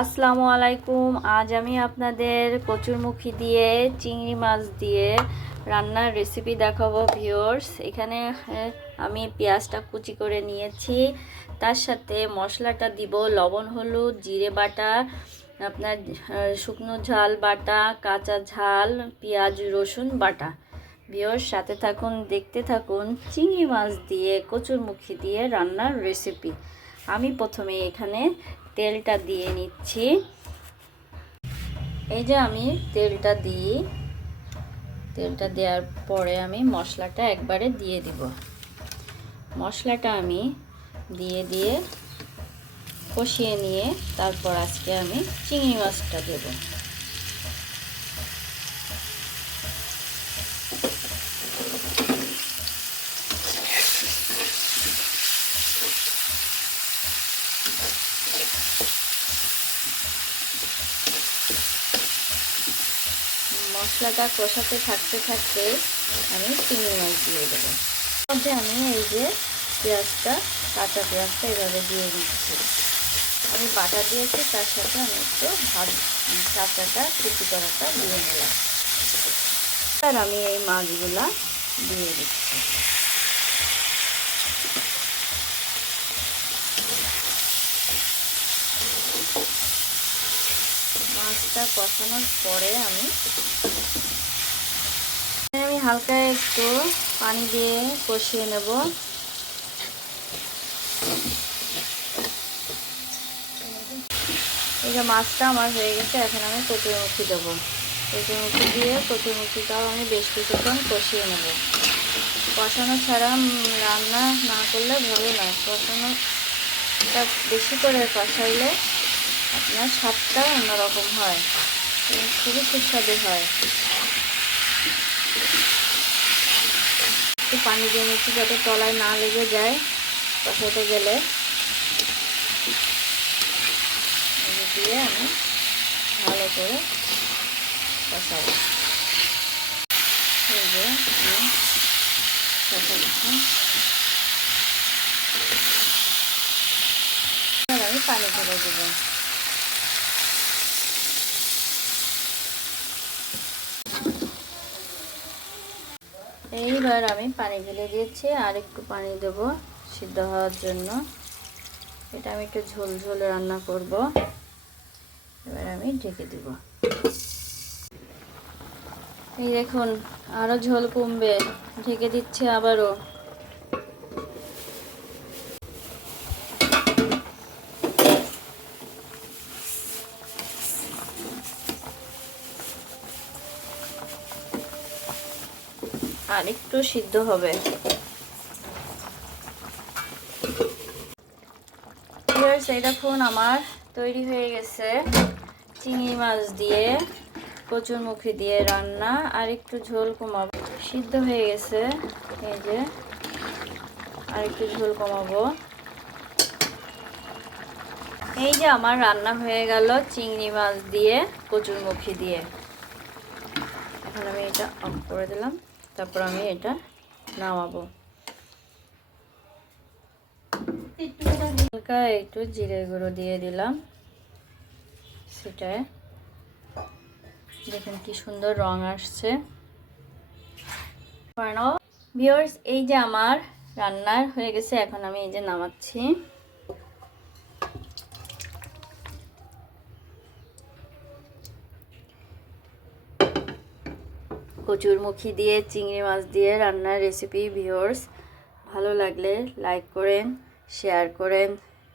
আসসালামু আলাইকুম। আজ আমি আপনাদের কচুরমুখী দিয়ে চিংড়ি মাছ দিয়ে রান্নার রেসিপি দেখাবো ভিউয়ার্স। এখানে আমি পেঁয়াজটা কুচি করে নিয়েছি, তার সাথে মশলাটা দিব লবণ, হলুদ, জিরে বাটা, আপনার শুকনো ঝাল বাটা, কাঁচা ঝাল, পেঁয়াজ রসুন বাটা। ভিউয়ার্স সাথে থাকুন, দেখতে থাকুন চিংড়ি মাছ দিয়ে কচুরমুখী দিয়ে রান্নার রেসিপি। আমি প্রথমে এখানে তেলটা দিয়ে নিচ্ছি। এই যে আমি তেলটা দিই, তেলটা দেওয়ার পরে আমি মশলাটা একবারে দিয়ে দিব। মশলাটা আমি দিয়ে কষিয়ে নিয়ে তারপর আজকে আমি চিংড়ি মাছটা দেব। মশলাটা কষাতে থাকতে থাকতে আমি চিংড়ি মাছ দিয়ে দেবো। মধ্যে আমি এই যে পেঁয়াজটা, কাঁচা পেঁয়াজটা এভাবে দিয়ে দিচ্ছি। আমি বাটা দিয়েছি, তার সাথে আমি একটু কাঁচাটা কুচি করাটা দিয়ে নিলাম। আর আমি এই মাছগুলা দিয়ে দিচ্ছি। মাছটা কষানোর পরে আমি হালকা একটু পানি দিয়ে কষিয়ে নেব। এই যে মাছটা আমার হয়ে গেছে, এখন আমি কচুরমুখী দেবো। কচুরমুখী দিয়ে কচুরমুখীটাও আমি বেশ কিছুক্ষণ কষিয়ে নেব। কষানো ছাড়া রান্না না করলে ভালো না, কষানোটা বেশি করে কষাইলে আপনার স্বাদটা অন্যরকম হয়, খুবই সুস্বাদু হয়। একটু পানি দিয়ে নিচ্ছি যাতে তলায় না লেগে যায় কষাতে গেলে। দিয়ে আমি ভালো করে কষাবো। এই যে আমি কষাচ্ছি, আমি পানি ঢেলে দেবো। এইবার আমি পানি ঢেলে দিয়েছি, আর একটু পানি দেব সিদ্ধ হওয়ার জন্য। এটা আমি একটু ঝোল ঝোল রান্না করব। এবার আমি ঢেকে দিব। এই দেখুন আরো ঝোল কমবে, ঢেকে দিচ্ছি আবারও। আর একটু সিদ্ধ হবে। এই দেখুন আমার তৈরি হয়ে গেছে চিংড়ি মাছ দিয়ে কচুরমুখী দিয়ে রান্না। আর একটু ঝোল কমাবো, সিদ্ধ হয়ে গেছে। এই যে আর একটু ঝোল কমাবো। এই যে আমার রান্না হয়ে গেল চিংড়ি মাছ দিয়ে কচুরমুখী দিয়ে। এখন আমি এটা অফ করে দিলাম, তারপর আমি এটা নামাবো। হালকা একটু জিরে গুঁড়ো দিয়ে দিলাম, সেটায় দেখুন কি সুন্দর রং আসছে। ভিউয়ার্স এই যে আমার রান্না হয়ে গেছে, এখন আমি এই যে নামাচ্ছি। কচুরমুখী দিয়ে চিংড়ি মাছ দিয়ে রান্নার রেসিপি। ভিউয়ার্স ভালো লাগলে লাইক করেন, শেয়ার করেন,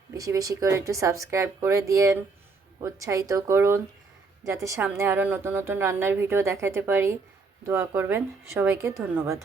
বেশি বেশি করে একটু সাবস্ক্রাইব করে দিয়েন, উৎসাহিত করুন যাতে সামনে আরও নতুন নতুন রান্নার ভিডিও দেখাতে পারি। দোয়া করবেন। সবাইকে ধন্যবাদ।